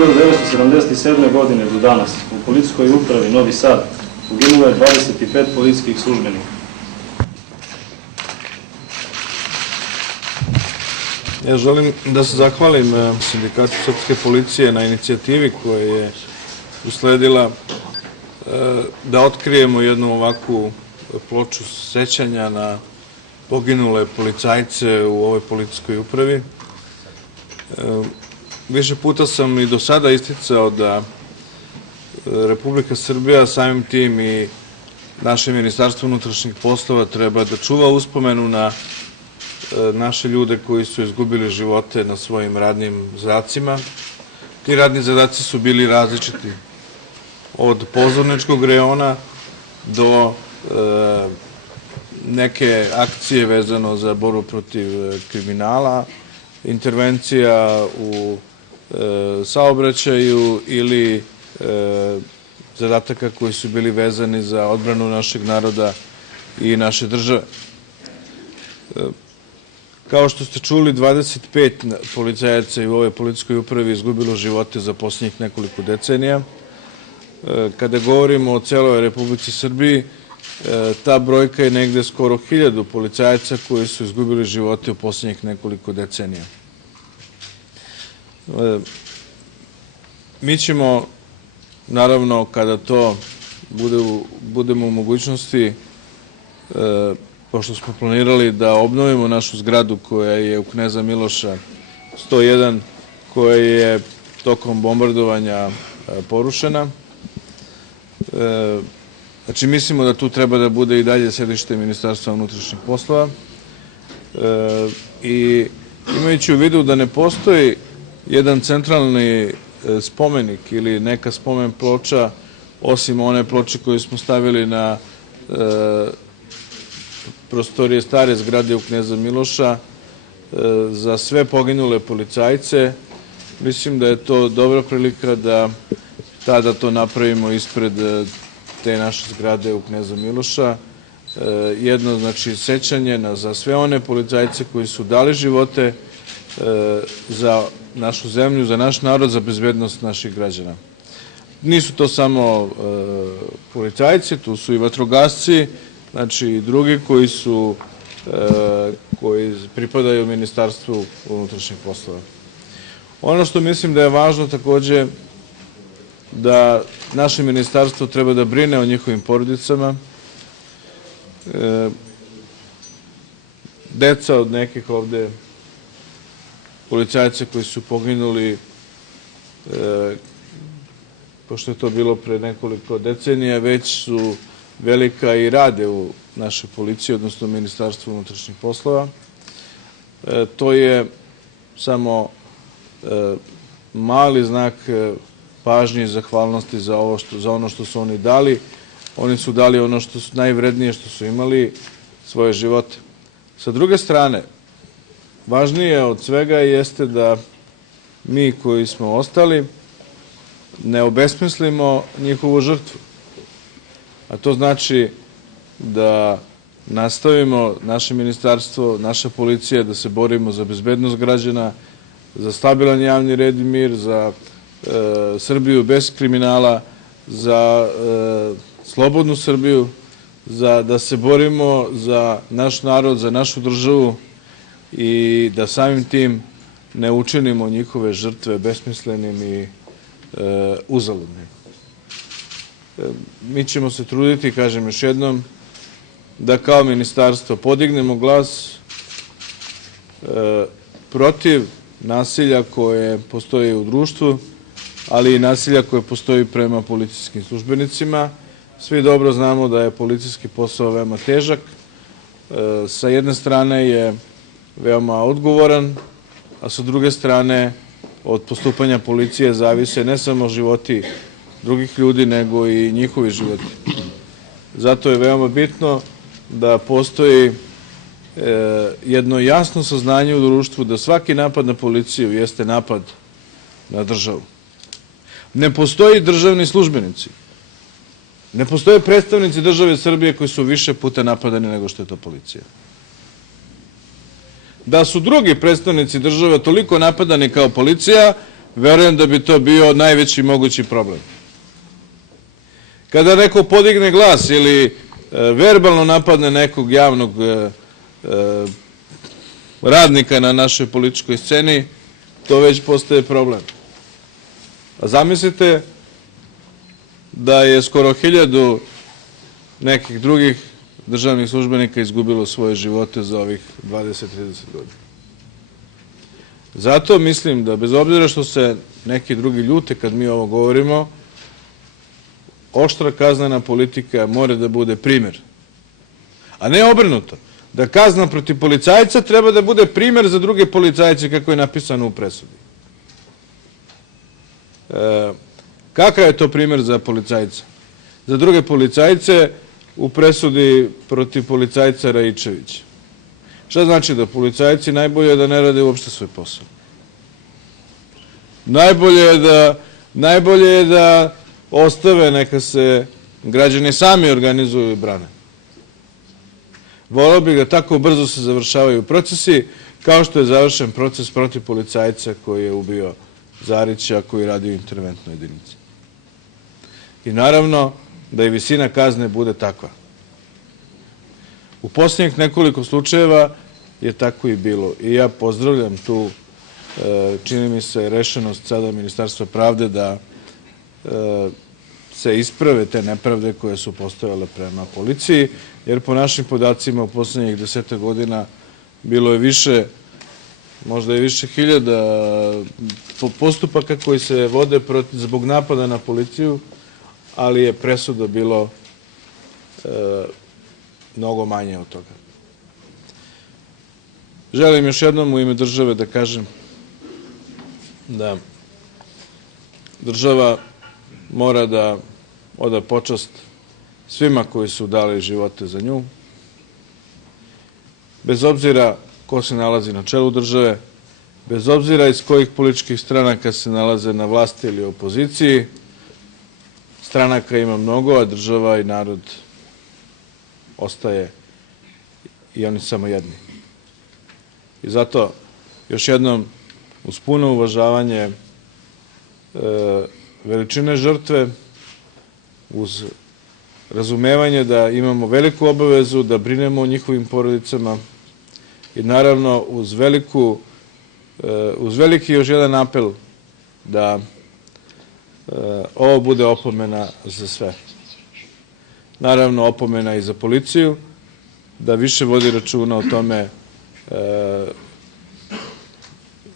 1977. godine do danas u policijskoj upravi Novi Sad poginulo je 25 policijskih službenika. Ja želim da se zahvalim Sindikatu srpske policije na inicijativi koja je usledila da otkrijemo jednu ovakvu ploču sećanja na poginule policajce u ovoj policijskoj upravi. Više puta sam i do sada isticao da Republika Srbija, samim tim i naše Ministarstvo unutrašnjih poslova, treba da čuva uspomenu na naše ljude koji su izgubili živote na svojim radnim zadacima. Ti radni zadaci su bili različiti, od pozorničkog reona do neke akcije vezano za borbu protiv kriminala, intervencija u saobraćaju ili zadataka koji su bili vezani za odbranu našeg naroda i naše države. Kao što ste čuli, 25 policajaca i u ovoj policijskoj upravi izgubilo živote za posljednjih nekoliko decenija. Kada govorimo o celoj Republici Srbiji, ta brojka je negde skoro 1000 policajaca koji su izgubili živote u posljednjih nekoliko decenija. Mi ćemo, naravno, kada to budemo u mogućnosti, pošto smo planirali da obnovimo našu zgradu koja je u Kneza Miloša 101, koja je tokom bombardovanja porušena. Znači, mislimo da tu treba da bude i dalje sedište Ministarstva unutrašnjih poslova i imajući u vidu da ne postoji jedan centralni spomenik ili neka spomen ploča, osim one ploče koju smo stavili na prostorije stare zgrade u Kneza Miloša za sve poginule policajce, mislim da je to dobra prilika da tada to napravimo ispred te naše zgrade u Kneza Miloša. Jedno, znači, sećanje za sve one policajce koji su dali živote za našu zemlju, za naš narod, za bezbednost naših građana. Nisu to samo policajci, tu su i vatrogasci, znači i drugi koji pripadaju Ministarstvu unutrašnjih poslova. Ono što mislim da je važno takođe, da naše ministarstvo treba da brine o njihovim porodicama. Deca od nekih ovde policajca koji su poginuli, pošto je to bilo pre nekoliko decenija, već su velika i rade u našoj policiji, odnosno Ministarstvu unutrašnjih poslova. To je samo mali znak pažnje i zahvalnosti za ono što su oni dali. Oni su dali ono što su najvrednije što su imali, svoje živote. Sa druge strane, važnije od svega jeste da mi koji smo ostali ne obesmislimo njihovu žrtvu. A to znači da nastavimo naše ministarstvo, naša policija, da se borimo za bezbednost građana, za stabilan javni red i mir, za Srbiju bez kriminala, za slobodnu Srbiju, da se borimo za naš narod, za našu državu i da samim tim ne učinimo njihove žrtve besmislenim i uzaludnim. Mi ćemo se truditi, kažem još jednom, da kao ministarstvo podignemo glas protiv nasilja koje postoji u društvu, ali i nasilja koje postoji prema policijskim službenicima. Svi dobro znamo da je policijski posao veoma težak. Sa jedne strane je veoma odgovoran, a sa druge strane od postupanja policije zavise ne samo životi drugih ljudi, nego i njihovi životi. Zato je veoma bitno da postoji jedno jasno saznanje u društvu da svaki napad na policiju jeste napad na državu. Ne postoji državni službenici, ne postoje predstavnici države Srbije koji su više puta napadani nego što je to policija. Da su drugi predstavnici države toliko napadani kao policija, verujem da bi to bio najveći mogući problem. Kada neko podigne glas ili verbalno napadne nekog javnog radnika na našoj političkoj sceni, to već postaje problem. A zamislite da je skoro 1000 nekih drugih državnih službenika izgubilo svoje živote za ovih 20-30 godina. Zato mislim da, bez obzira što se neki drugi ljute kad mi ovo govorimo, oštra kaznena politika mora da bude primer. A ne obrnuto. Da kazna protiv policajca treba da bude primer za druge policajce, kako je napisano u presudi. Kakav je to primer za policajca? Za druge policajce u presudi protiv policajca Raičevića. Šta znači da policajci najbolje je da ne rade uopšte svoj posao? Najbolje je da ostave, neka se građani sami organizuju i brane. Voleo bih da tako brzo se završavaju procesi, kao što je završen proces protiv policajca koji je ubio Zarića, koji radi u interventnoj jedinici. I naravno da i visina kazne bude takva. U posljednjih nekoliko slučajeva je tako i bilo. I ja pozdravljam tu, čini mi se, rešenost sada Ministarstva pravde da se isprave te nepravde koje su postojale prema policiji, jer po našim podacima u poslednjih 10 godina bilo je više, možda i više hiljada postupaka koji se vode zbog napada na policiju, ali je presuda bilo mnogo manje od toga. Želim još jednom u ime države da kažem da država mora da oda počast svima koji su dali živote za nju, bez obzira ko se nalazi na čelu države, bez obzira iz kojih političkih stranaka se nalaze na vlasti ili opoziciji. Stranaka ima mnogo, a država i narod ostaje i oni samo jedni. I zato još jednom uz puno uvažavanje veličine žrtve, uz razumevanje da imamo veliku obavezu da brinemo o njihovim porodicama i naravno uz veliki još jedan apel da ovo bude opomena za sve. Naravno opomena i za policiju, da više vodi računa o tome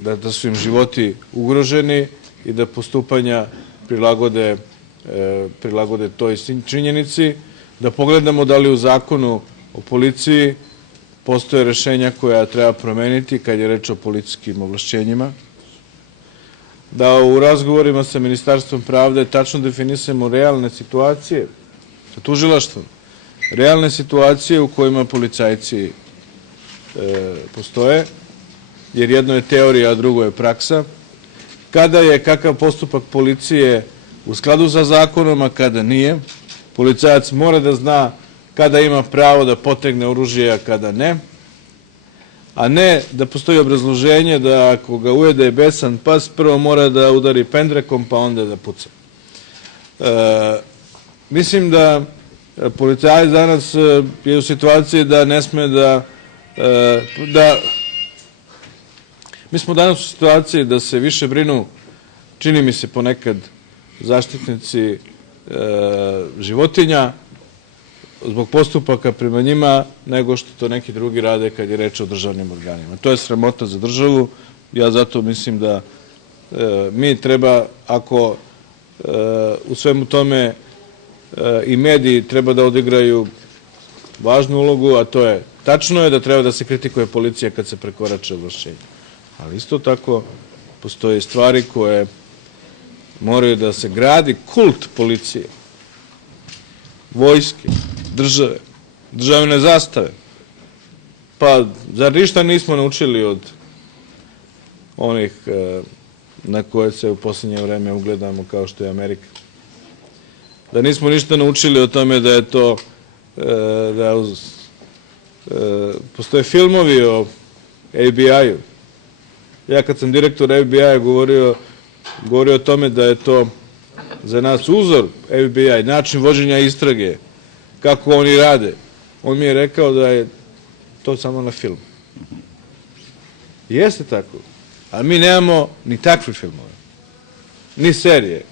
da su im životi ugroženi i da postupanja prilagode toj činjenici, da pogledamo da li u zakonu o policiji postoje rešenja koja treba promeniti kad je reč o policijskim ovlašćenjima, da u razgovorima sa Ministarstvom pravde tačno definisemo realne situacije sa tužilaštvom, realne situacije u kojima policajci postoje, jer jedno je teorija, a drugo je praksa, kada je kakav postupak policije u skladu sa zakonom, a kada nije. Policajac mora da zna kada ima pravo da potegne oružje, a kada ne, a ne da postoji obrazloženje da ako ga ujede besan pas, prvo mora da udari pendrekom, pa onda da puca. Mislim da policajac danas je u situaciji da ne sme mi smo danas u situaciji da se više brinu, čini mi se ponekad, zaštitnici životinja zbog postupaka prema njima, nego što to neki drugi rade kad je reč o državnim organima. To je sramota za državu. Ja zato mislim da mi treba, ako u svemu tome i mediji treba da odigraju važnu ulogu, a to je, tačno je da treba da se kritikuje policija kad se prekorače ovlašćenja. Ali isto tako postoje stvari koje moraju da se gradi kult policije, vojske, države, državne zastave. Pa, zar ništa nismo naučili od onih na koje se u poslednje vreme ugledamo kao što je Amerika? Da nismo ništa naučili o tome da je to, postoje filmovi o FBI-u. Ja kad sam direktor FBI-a govorio govori o tome da je to za nas uzor FBI, način vođenja istrage, kako oni rade. On mi je rekao da je to samo na film. Jeste tako, ali mi nemamo ni takve filmove, ni serije.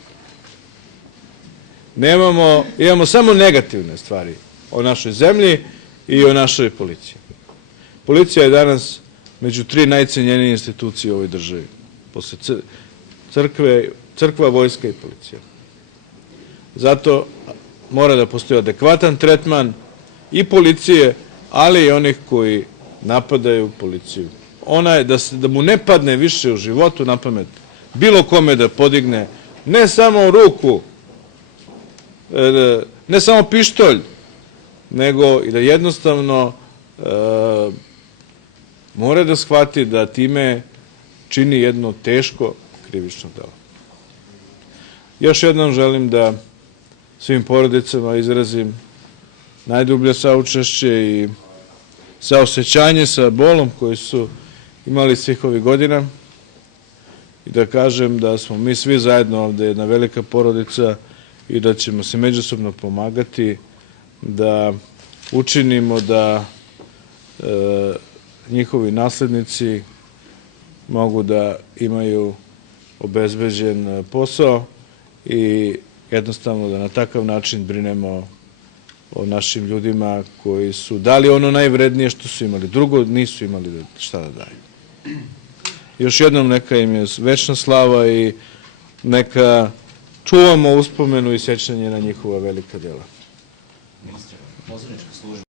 Imamo samo negativne stvari o našoj zemlji i o našoj policiji. Policija je danas među 3 najcenjenije institucije u ovoj državi, posle crkva, vojska i policija. Zato mora da postoji adekvatan tretman i policije, ali i onih koji napadaju policiju. Da mu ne padne više u životu na pamet bilo kome da podigne ne samo ruku, ne samo pištolj, nego i da jednostavno mora da shvati da time čini jedno teško krivično delo. Još jednom želim da svim porodicama izrazim najdublje saučešće i saosećanje sa bolom koji su imali svih ovih godina i da kažem da smo mi svi zajedno ovde jedna velika porodica i da ćemo se međusobno pomagati da učinimo da njihovi naslednici mogu da imaju obezbeđen posao i jednostavno da na takav način brinemo o našim ljudima koji su dali ono najvrednije što su imali. Drugo nisu imali šta da daju. Još jednom neka im je večna slava i neka čuvamo uspomenu i sećanje na njihova velika dela.